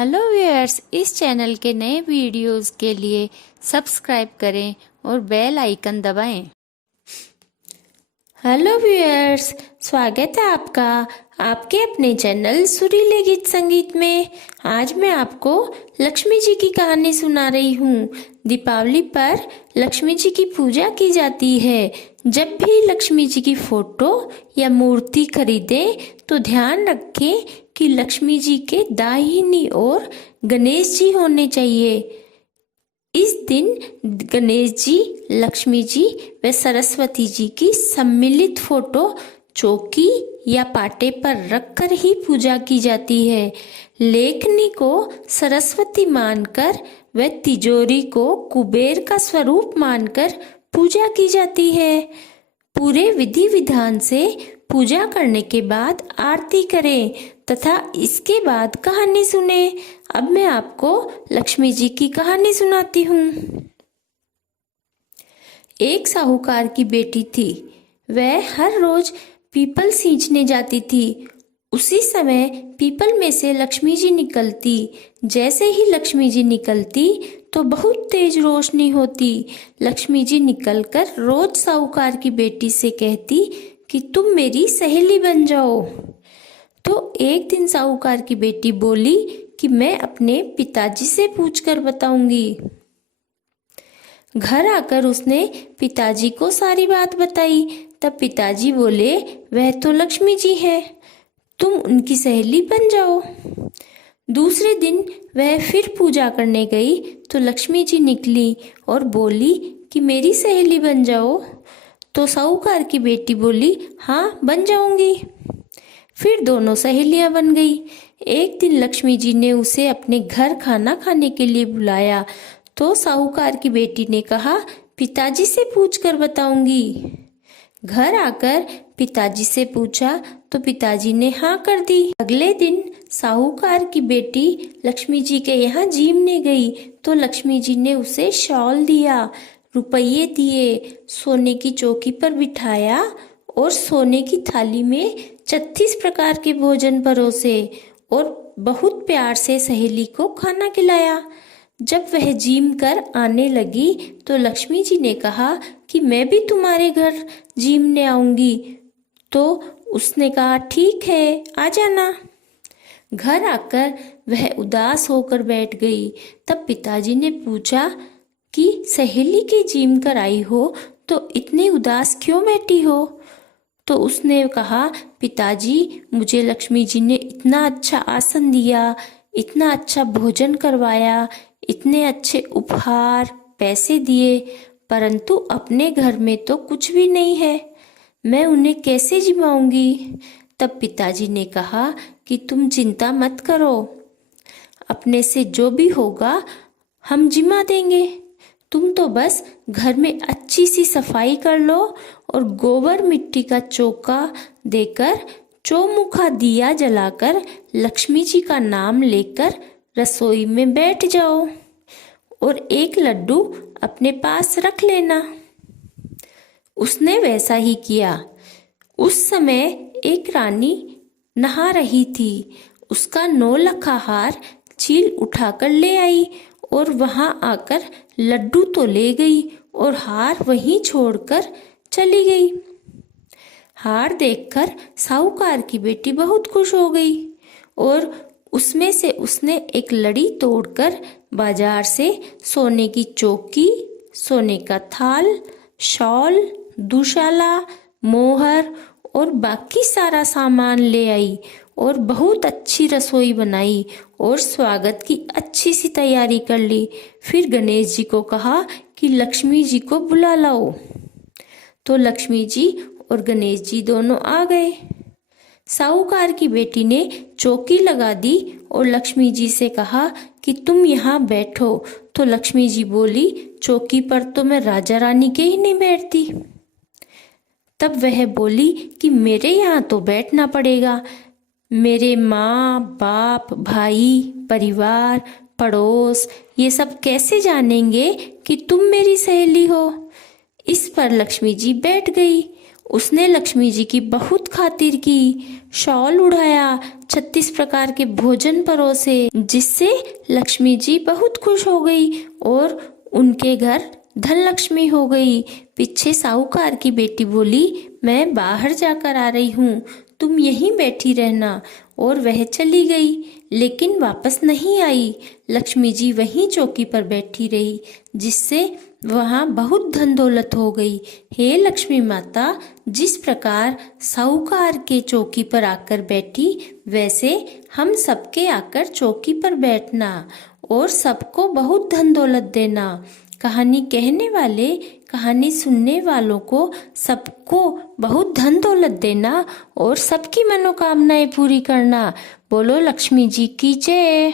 Hello viewers, इस channel के नए वीडियोस के लिए सब्सक्राइब करें और बेल आइकन दबाएं। हेलो व्यूअर्स, स्वागत है आपका आपके अपने चैनल सुरीले गीत संगीत में। आज मैं आपको लक्ष्मी जी की कहानी सुना रही हूँ। दीपावली पर लक्ष्मी जी की पूजा की जाती है। जब भी लक्ष्मी जी की फोटो या मूर्ति खरीदें तो ध्यान रखें कि लक्ष्मी जी के दाहिनी ओर गणेश जी होने चाहिए। इस दिन गणेश जी, लक्ष्मी जी व सरस्वती जी की सम्मिलित फोटो चौकी या पाटे पर रखकर ही पूजा की जाती है। लेखनी को सरस्वती मानकर व तिजोरी को कुबेर का स्वरूप मानकर पूजा की जाती है। पूरे विधि विधान से पूजा करने के बाद आरती करें तथा इसके बाद कहानी सुने। अब मैं आपको लक्ष्मी जी की कहानी सुनाती हूँ। एक साहूकार की बेटी थी। वह हर रोज पीपल सींचने जाती थी। उसी समय पीपल में से लक्ष्मी जी निकलती। जैसे ही लक्ष्मी जी निकलती तो बहुत तेज रोशनी होती। लक्ष्मी जी निकलकर रोज साहूकार की बेटी से कहती कि तुम मेरी सहेली बन जाओ। तो एक दिन साहूकार की बेटी बोली कि मैं अपने पिताजी से पूछकर बताऊंगी। घर आकर उसने पिताजी को सारी बात बताई। तब पिताजी बोले, वह तो लक्ष्मी जी है, तुम उनकी सहेली बन जाओ। दूसरे दिन वह फिर पूजा करने गई तो लक्ष्मी जी निकली और बोली कि मेरी सहेली बन जाओ। तो साहूकार की बेटी बोली, हाँ बन जाऊंगी। फिर दोनों सहेलियां बन गई। एक दिन लक्ष्मी जी ने उसे अपने घर खाना खाने के लिए बुलाया तो साहूकार की बेटी ने कहा, पिताजी से पूछकर बताऊंगी। घर आकर पिताजी से पूछा तो पिताजी ने हाँ कर दी। अगले दिन साहूकार की बेटी लक्ष्मी जी के यहाँ जीमने गई तो लक्ष्मी जी ने उसे शॉल दिया, रुपये दिए, सोने की चौकी पर बिठाया और सोने की थाली में 36 प्रकार के भोजन परोसे और बहुत प्यार से सहेली को खाना खिलाया। जब वह जीम कर आने लगी तो लक्ष्मी जी ने कहा कि मैं भी तुम्हारे घर जीमने आऊंगी। तो उसने कहा, ठीक है, आ जाना। घर आकर वह उदास होकर बैठ गई। तब पिताजी ने पूछा कि सहेली के जीम कर आई हो तो इतनी उदास क्यों बैठी हो? तो उसने कहा, पिताजी, मुझे लक्ष्मी जी ने इतना अच्छा आसन दिया, इतना अच्छा भोजन करवाया, इतने अच्छे उपहार पैसे दिए, परंतु अपने घर में तो कुछ भी नहीं है, मैं उन्हें कैसे जिमाऊंगी? तब पिताजी ने कहा कि तुम चिंता मत करो, अपने से जो भी होगा हम जिमा देंगे। तुम तो बस घर में अच्छी सी सफाई कर लो और गोबर मिट्टी का चौका देकर चौमुखा दिया जलाकर लक्ष्मी जी का नाम लेकर रसोई में बैठ जाओ और एक लड्डू अपने पास रख लेना। उसने वैसा ही किया। उस समय एक रानी नहा रही थी। उसका 9 लखा हार चील उठाकर ले आई और वहां आकर लड्डू तो ले गई और हार वहीं छोड़कर चली गई। हार देखकर साहूकार की बेटी बहुत खुश हो गई और उसमें से उसने एक लड़ी तोड़कर बाजार से सोने की चौकी, सोने का थाल, शॉल, दुशाला, मोहर और बाकी सारा सामान ले आई और बहुत अच्छी रसोई बनाई और स्वागत की अच्छी सी तैयारी कर ली। फिर गणेश जी को कहा कि लक्ष्मी जी को बुला लाओ। तो लक्ष्मी जी और गणेश जी दोनों आ गए। साहूकार की बेटी ने चौकी लगा दी और लक्ष्मी जी से कहा कि तुम यहाँ बैठो। तो लक्ष्मी जी बोली, चौकी पर तो मैं राजा रानी के ही नहीं बैठती। तब वह बोली कि मेरे यहाँ तो बैठना पड़ेगा। मेरे माँ बाप, भाई, परिवार, पड़ोस ये सब कैसे जानेंगे कि तुम मेरी सहेली हो? इस पर लक्ष्मी जी बैठ गई। उसने लक्ष्मी जी की बहुत खातिर की, शॉल उड़ाया, 36 प्रकार के भोजन परोसे, जिससे लक्ष्मी जी बहुत खुश हो गई और उनके घर धन लक्ष्मी हो गई। पीछे साहूकार की बेटी बोली, मैं बाहर जाकर आ रही हूँ, तुम यहीं बैठी रहना। और वह चली गई, लेकिन वापस नहीं आई। लक्ष्मी जी वहीं चौकी पर बैठी रही, जिससे वहाँ बहुत धन दौलत हो गई। हे लक्ष्मी माता, जिस प्रकार साहूकार के चौकी पर आकर बैठी, वैसे हम सबके आकर चौकी पर बैठना और सबको बहुत धन दौलत देना। कहानी कहने वाले, कहानी सुनने वालों को सबको बहुत धन दौलत देना और सबकी मनोकामनाएं पूरी करना। बोलो लक्ष्मी जी की जय।